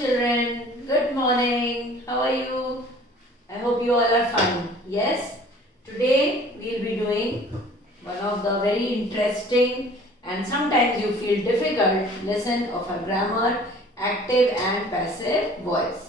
children. Good morning. How are you? I hope you all are fine. Yes? Today we will be doing one of the very interesting and sometimes you feel difficult lesson of a grammar, active and passive voice.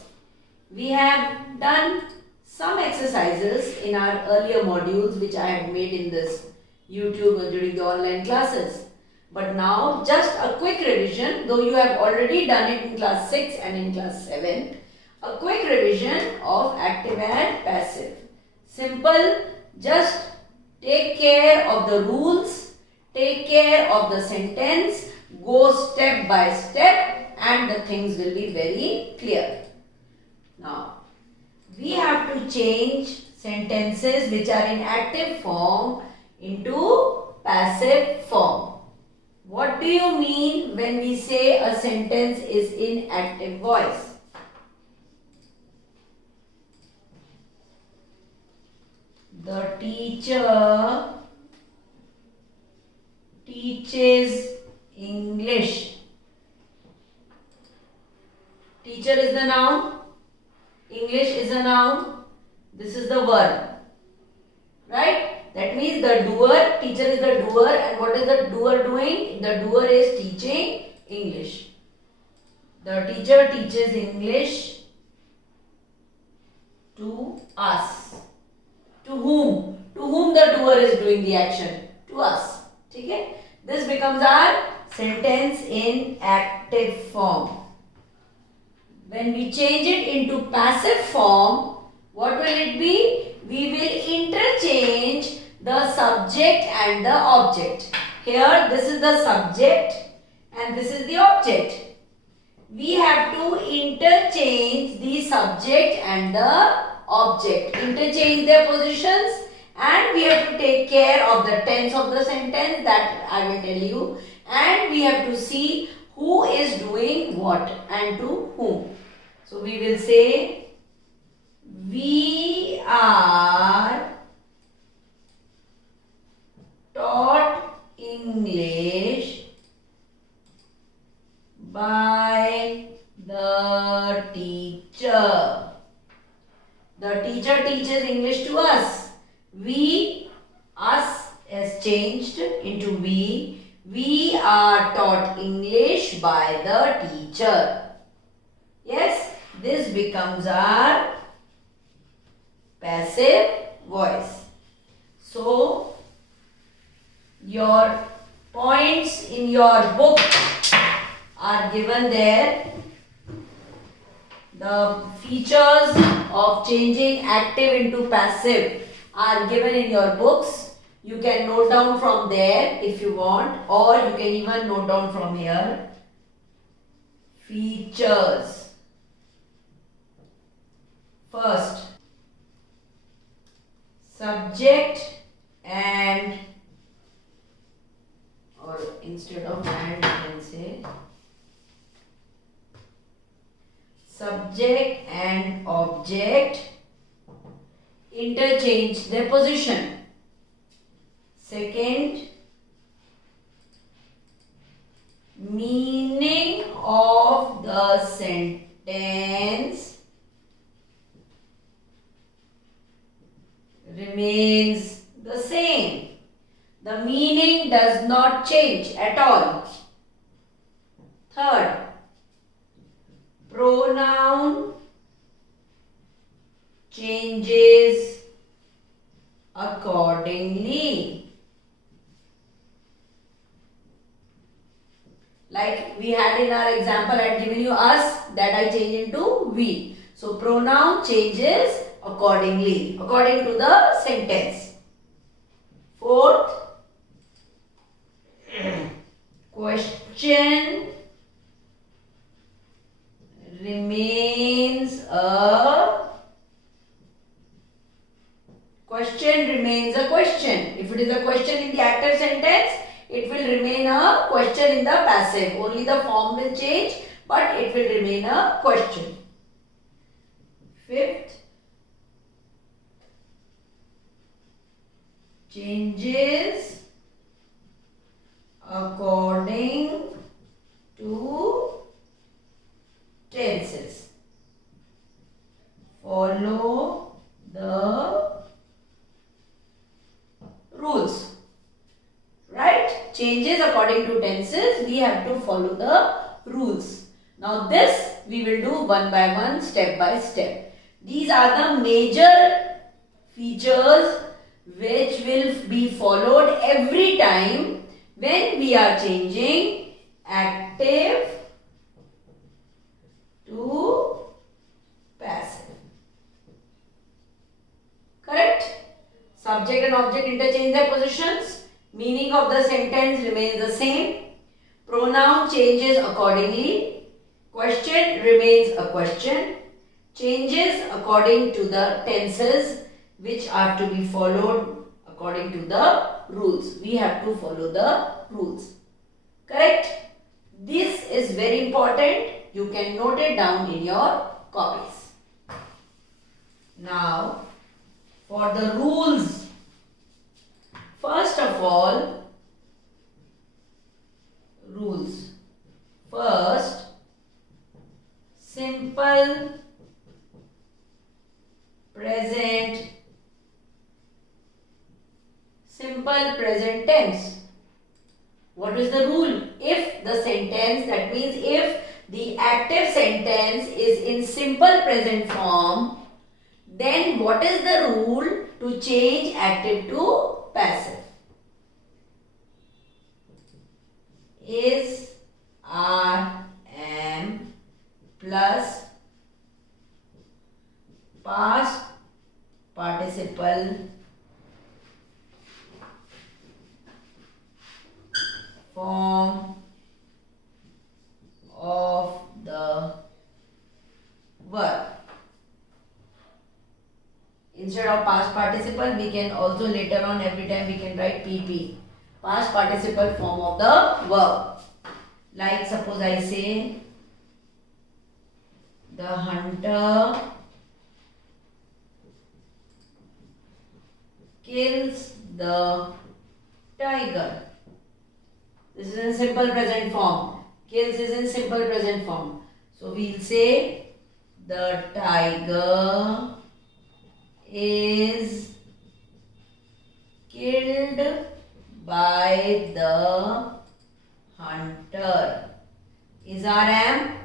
We have done some exercises in our earlier modules which I had made in this YouTube during the online classes. But now just a quick revision, though you have already done it in class 6 and in class 7. A quick revision of active and passive. Simple, just take care of the rules, take care of the sentence, go step by step and the things will be very clear. Now, we have to change sentences which are in active form into passive form. What do you mean when we say a sentence is in active voice? The teacher teaches English. Teacher is the noun. English is a noun. This is the verb. Right? That means the doer, teacher is the doer, and what is the doer doing? The doer is teaching English. The teacher teaches English to us. To whom? To whom the doer is doing the action? To us. Okay? This becomes our sentence in active form. When we change it into passive form, what will it be? We will interchange the subject and the object. Here this is the subject and this is the object. We have to interchange the subject and the object. Interchange their positions and we have to take care of the tense of the sentence that I will tell you. And we have to see who is doing what and to whom. So we will say, we are taught English by the teacher. The teacher teaches English to us. We, us has changed into we. We are taught English by the teacher. Yes, this becomes our passive voice. So, your points in your book are given there. The features of changing active into passive are given in your books. You can note down from there if you want, or you can even note down from here. Features. First, subject and, or instead of and you can say subject and object interchange their position. Second, meaning of the sentence remains the same. The meaning does not change at all. Third, pronoun changes accordingly. Like we had in our example, I had given you us, that I change into we. So pronoun changes accordingly, according to the sentence. Fourth, question remains a question. If it is a question in the active sentence, it will remain a question in the passive. Only the form will change, but it will remain a question. Fifth, changes according to tenses. follow the rules. Now this we will do one by one, step by step. These are the major features which will be followed every time when we are changing active to passive. Correct? Subject and object interchange their positions. Meaning of the sentence remains the same. Pronoun changes accordingly. Question remains a question. Changes according to the tenses which are to be followed according to the rules. We have to follow the rules. Correct? This is very important. You can note it down in your copies. Now, for the rules, first of all, rules. First, simple present tense. What is the rule? If the sentence, that means if the active sentence is in simple present form, then what is the rule to change active to passive? Is, are, am plus past participle form of the verb. Instead of past participle, we can also later on every time we can write PP. Past participle form of the verb. Like suppose I say, the hunter kills the tiger. This is in simple present form. Kills is in simple present form. So we will say the tiger is killed by the hunter. Is, are, am.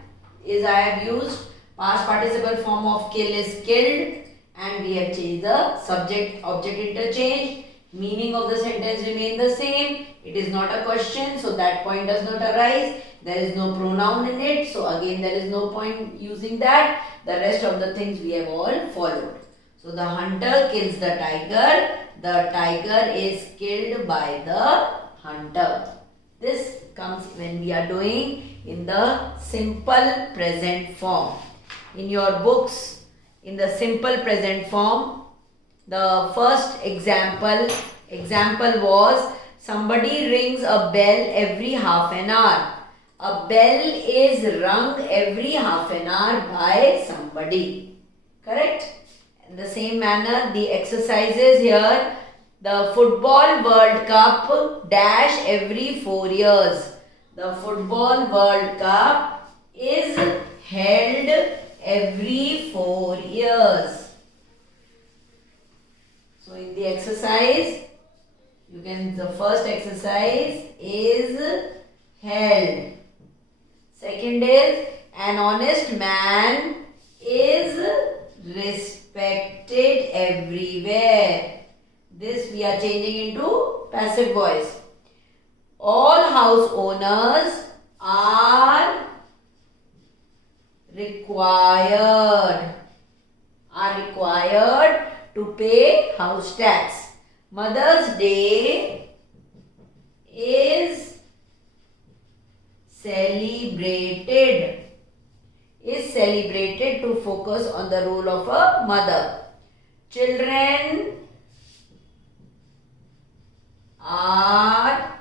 Is, I have used past participle form of kill is killed, and we have changed the subject object interchange. Meaning of the sentence remain the same. It is not a question, so that point does not arise. There is no pronoun in it, so again there is no point using that. The rest of the things we have all followed. So the hunter kills the tiger. The tiger is killed by the hunter. This comes when we are doing in the simple present form. In your books, in the simple present form, the first example was somebody rings a bell every half an hour. A bell is rung every half an hour by somebody. Correct? In the same manner, the exercises here, the football World Cup dash every 4 years. The football World Cup is held every 4 years. So in the exercise, the first exercise is held. Second is, an honest man is respected everywhere. This we are changing into passive voice. All house owners are required to pay house tax. Mother's Day is celebrated to focus on the role of a mother. Children are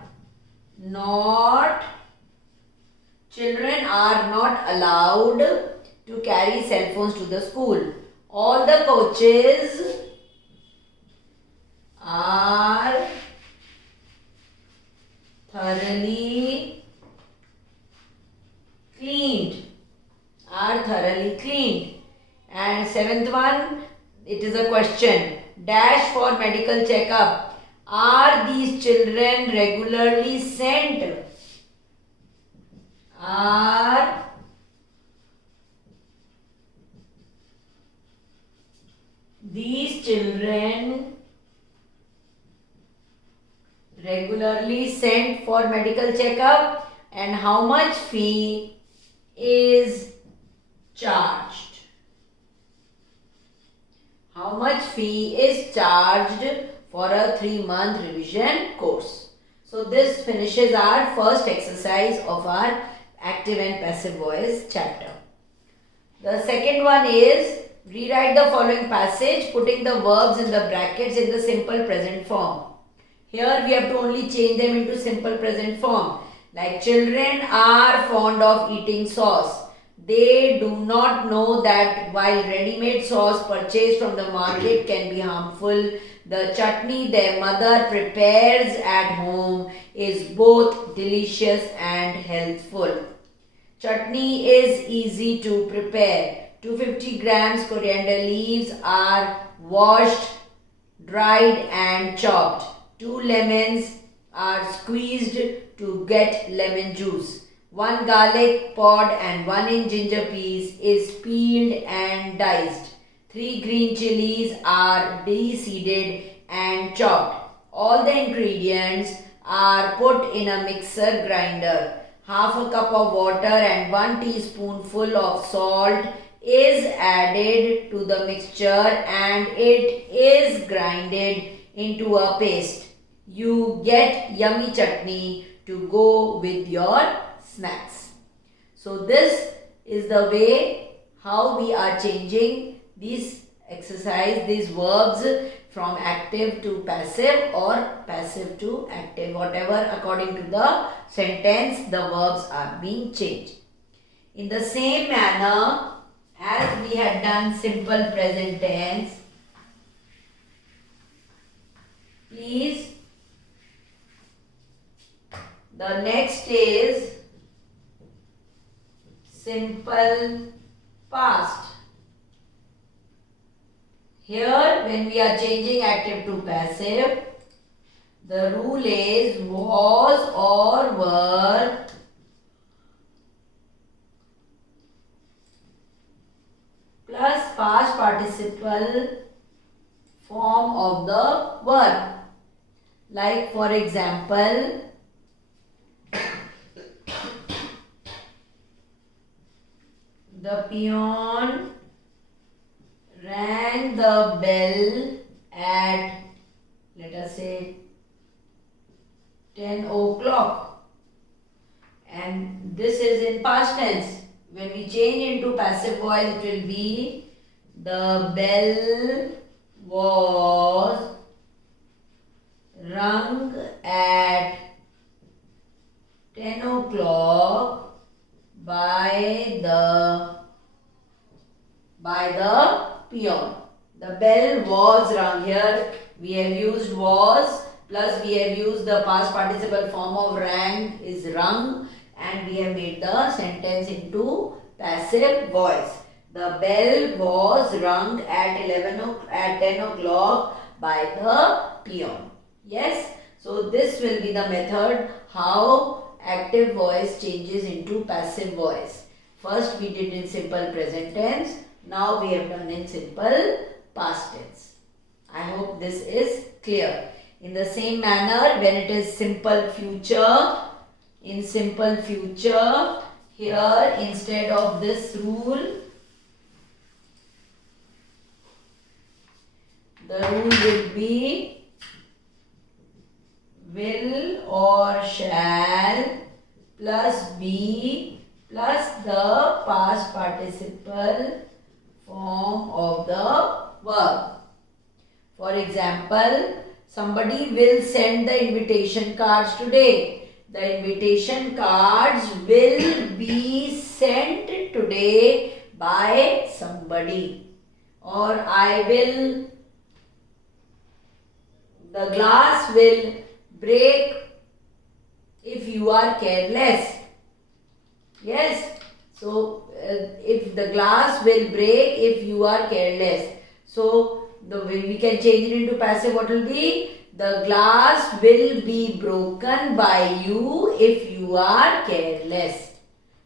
not allowed to carry cell phones to the school. All the coaches are thoroughly cleaned. And seventh one, it is a question. Dash for medical checkup. Are these children regularly sent? Are these children regularly sent for medical checkup, and how much fee is charged? How much fee is charged for a 3-month revision course? So this finishes our first exercise of our active and passive voice chapter. The second one is rewrite the following passage, putting the verbs in the brackets in the simple present form. Here we have to only change them into simple present form. Like, children are fond of eating sauce. They do not know that while ready-made sauce purchased from the market can be harmful, the chutney their mother prepares at home is both delicious and healthful. Chutney is easy to prepare. 250 grams coriander leaves are washed, dried and chopped. 2 lemons are squeezed to get lemon juice. 1 garlic pod and 1 inch ginger piece is peeled and diced. 3 green chilies are de-seeded and chopped. All the ingredients are put in a mixer grinder. Half a cup of water and 1 teaspoonful of salt is added to the mixture and it is grinded into a paste. You get yummy chutney to go with your snacks. So this is the way how we are changing these exercise, these verbs from active to passive or passive to active. Whatever according to the sentence, the verbs are being changed. In the same manner as we had done simple present tense, please, the next is simple past. Here, when we are changing active to passive, the rule is was or were plus past participle form of the verb. Like, for example, the peon rang the bell at, let us say, 10 o'clock. And this is in past tense. When we change into passive voice, it will be the bell was rung at 10 o'clock by the peon. The bell was rung. Here we have used was plus we have used the past participle form of rang is rung, and we have made the sentence into passive voice. The bell was rung at 10 o'clock by the peon. Yes, so this will be the method how active voice changes into passive voice. First we did in simple present tense. Now we have done in simple past tense. I hope this is clear. In the same manner, when it is simple future, in simple future, here instead of this rule, the rule will be will or shall plus be plus the past participle form of the verb. For example, somebody will send the invitation cards today. The invitation cards will be sent today by somebody. Or the glass will break if you are careless. Yes. So, if the glass will break if you are careless. So, the way we can change it into passive, what will be? The glass will be broken by you if you are careless.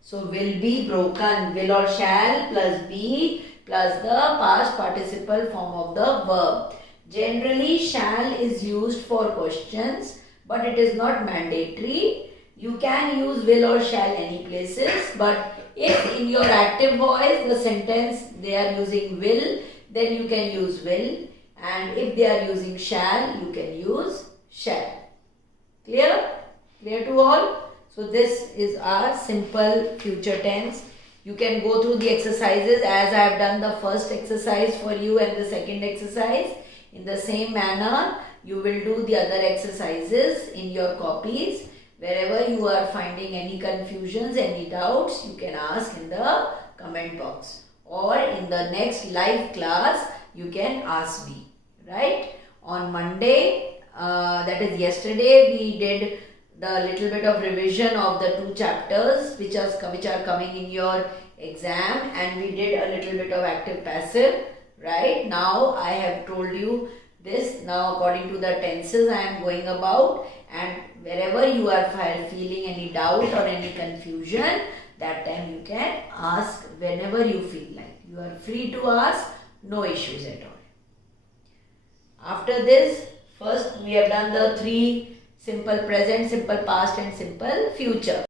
So will be broken. Will or shall plus be plus the past participle form of the verb. Generally, shall is used for questions, but it is not mandatory. You can use will or shall any places, but if in your active voice the sentence they are using will, then you can use will, and if they are using shall, you can use shall. Clear? Clear to all? So this is our simple future tense. You can go through the exercises as I have done the first exercise for you and the second exercise. In the same manner, you will do the other exercises in your copies. Wherever you are finding any confusions, any doubts, you can ask in the comment box. Or in the next live class, you can ask me. Right? On Monday, that is yesterday, we did the little bit of revision of the 2 chapters which are coming in your exam, and we did a little bit of active passive. Right now I have told you this. Now according to the tenses I am going about, and wherever you are feeling any doubt or any confusion, that time you can ask whenever you feel like. You are free to ask, no issues at all. After this, first we have done the 3 simple present, simple past and simple future.